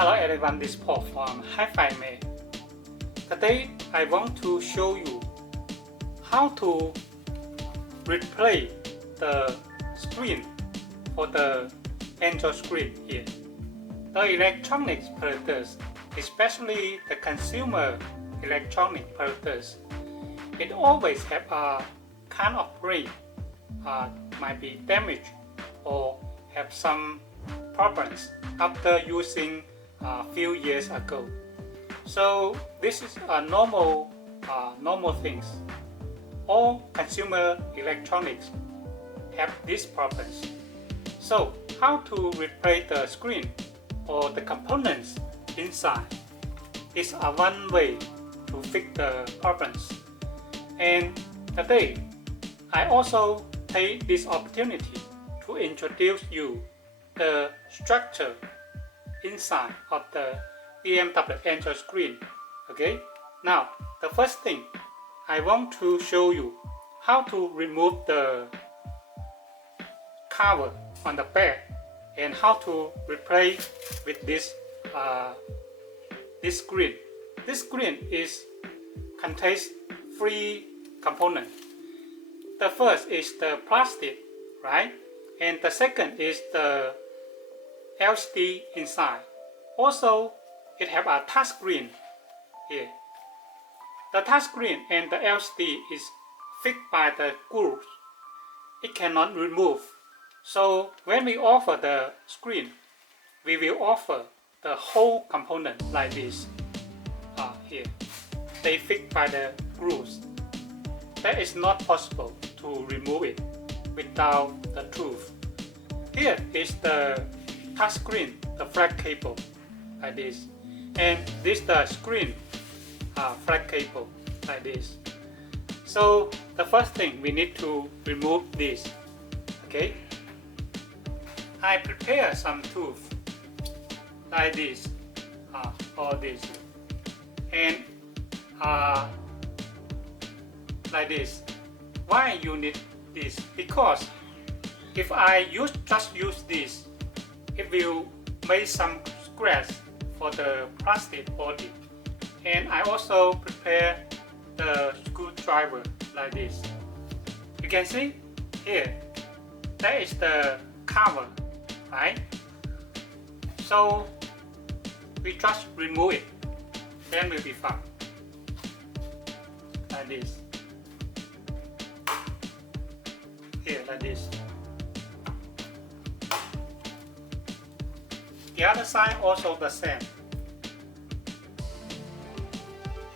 Hello everyone, this is Paul from Hi-Fi May. Today I want to show you how to replace the screen for the Android screen here. The electronics products, especially the consumer electronic products, it always have a kind of break, might be damaged or have some problems after using a few years ago. So this is a normal things. All consumer electronics have these problems. So how to replace the screen or the components inside is one way to fix the problems. And today I also take this opportunity to introduce you the structure inside of the BMW Android screen. Okay, now the first thing I want to show you how to remove the cover on the back and how to replace with this screen. This screen contains three components. The first is the plastic, right? And the second is the LCD inside. Also, it have a touch screen here. The touch screen and the LCD is fixed by the screws. It cannot remove. So when we offer the screen, we will offer the whole component like this. Here, they fixed by the screws. That is not possible to remove it without the tooth. Here is the touch screen, the flat cable like this, and this the screen flat cable like this. So the first thing we need to remove this. Okay, I prepare some tooth like this, or this, and like this. Why you need this? Because if I just use this, it will make some scratch for the plastic body. And I also prepare the screwdriver like this. You can see here, that is the cover, right? So we just remove it, then we'll be fine. Like this. Here, like this. The other side also the same.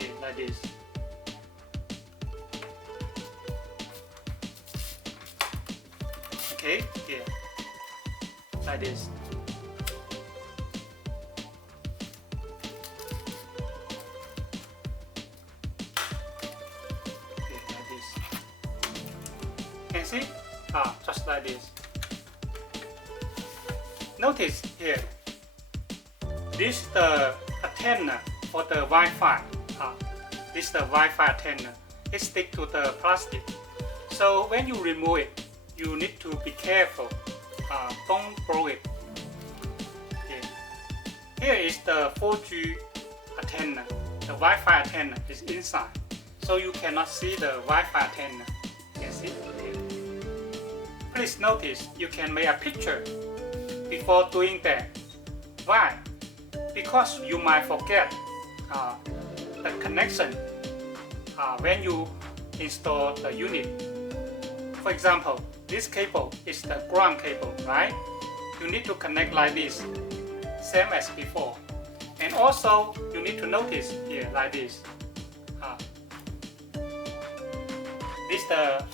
Okay, like this. Okay, here, like this. Okay, like this. Can see? Just like this. Notice here. This is the antenna for the Wi-Fi. This is the Wi-Fi antenna. It sticks to the plastic. So when you remove it, you need to be careful. Don't blow it. Okay. Here is the 4G antenna. The Wi-Fi antenna is inside, so you cannot see the Wi-Fi antenna. You can see here. Please notice you can make a picture before doing that. Why? Because you might forget the connection when you install the unit. For example, this cable is the ground cable, right? You need to connect like this, same as before. And also, you need to notice here like this. This is the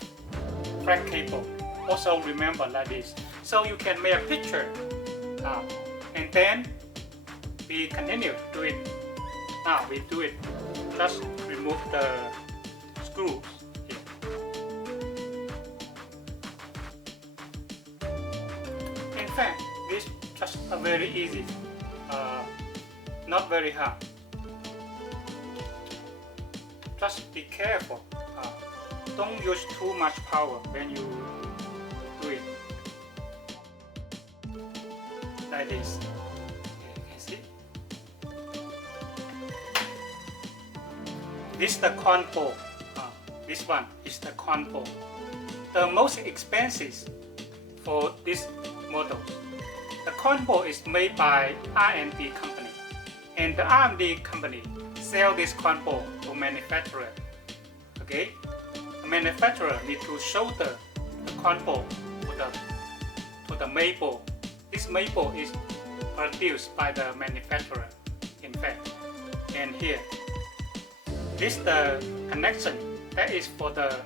flat cable. Also remember like this. So you can make a picture, and then we continue to do it. Now we do it. Just remove the screws here. In fact, this is just very easy, not very hard. Just be careful. Don't use too much power when you do it. Like this. You can see. This is the control. This one is the control. The most expensive for this model. The control is made by R&D company, and the R&D company sell this control to manufacturer. Okay, the manufacturer need to show the control to the maple. This maple is produced by the manufacturer, in fact. And here, this is the connection that is for the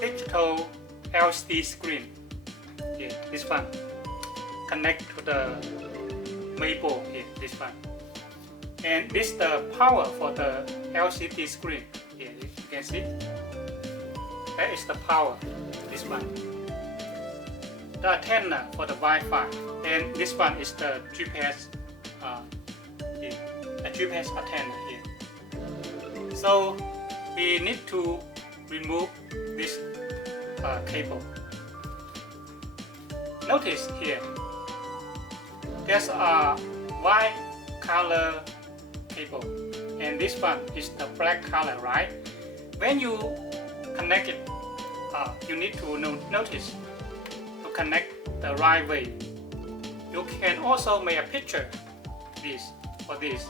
digital LCD screen. Here, this one connect to the maple here, this one. And this is the power for the LCD screen. Here you can see. That is the power, this one. The antenna for the Wi-Fi. And this one is the GPS, here, the GPS antenna here. So we need to remove this cable. Notice here, there's a white color cable, and this one is the black color, right? When you connect it, you need to notice to connect the right way. You can also make a picture for this.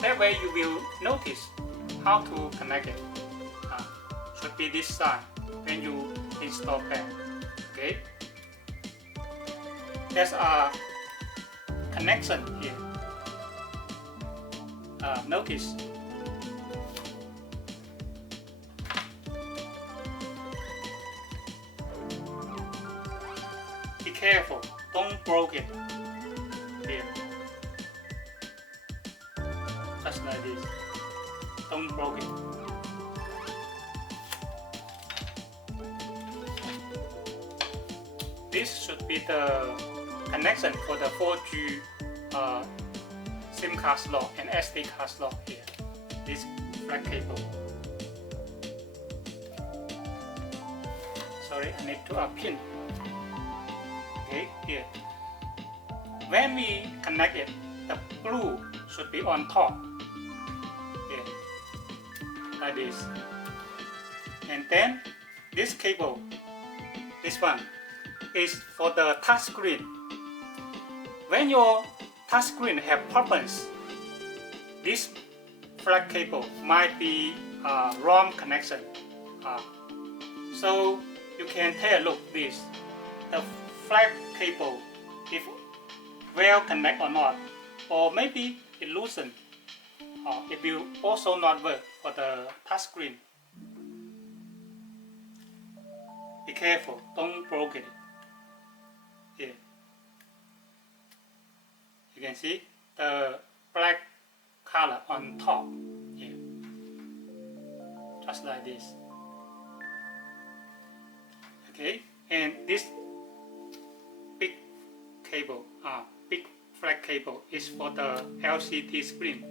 That way you will notice how to connect it. Should be this side when you install back. Okay. There's a connection here. Notice. Be careful, don't break it. Here. Just like this. Don't break it. This should be the connection for the 4G SIM card slot and SD card slot here. This black cable. Sorry, I need to pin. Okay, here. When we connect it, the blue should be on top. Here, like this. And then this cable, this one, is for the touch screen. When your touch screen have problems, this flat cable might be wrong connection. So you can take a look this. The flat cable, if well connect or not, or maybe it loosen, it will also not work for the touch screen. Be careful, don't break it. Here. You can see the black color on top here, just like this. Okay, and this big cable, big flat cable is for the LCD screen.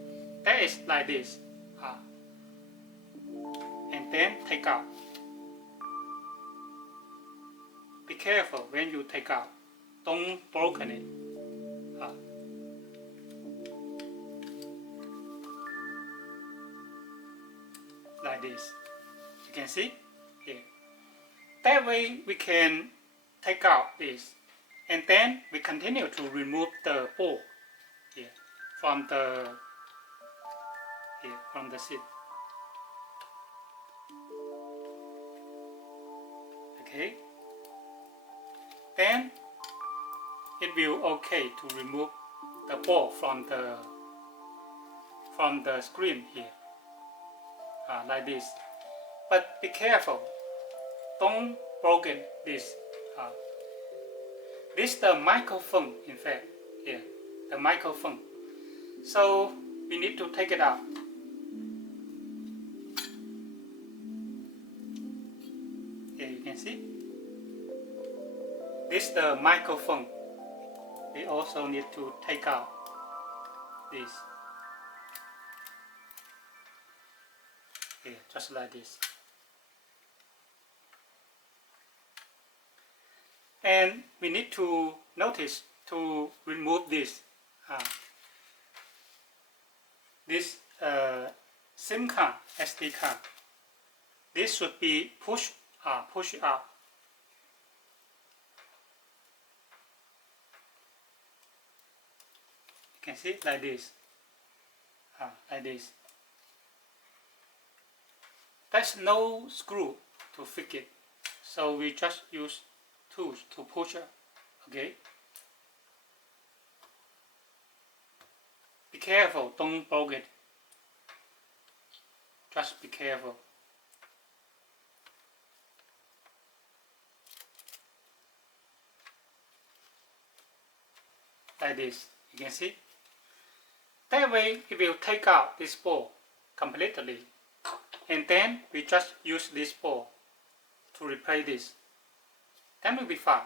That is like this, and then take out. Be careful when you take out. Don't broken it. Like this. You can see here. That way we can take out this, and then we continue to remove the board here from the seat. Okay. Then it will okay to remove the ball from the screen here, like this. But be careful, don't broken this. This is the microphone, in fact, here, the microphone. So we need to take it out. Here you can see. This is the microphone. We also need to take out this. Here, just like this. And we need to notice to remove this SIM card, SD card. This should be push up. You can see like this. Like this. There's no screw to fit it, so we just use tools to push it. Okay. Be careful, don't break it. Just be careful. Like this, you can see. That way it will take out this ball completely. And then we just use this ball to replace this. That will be fine.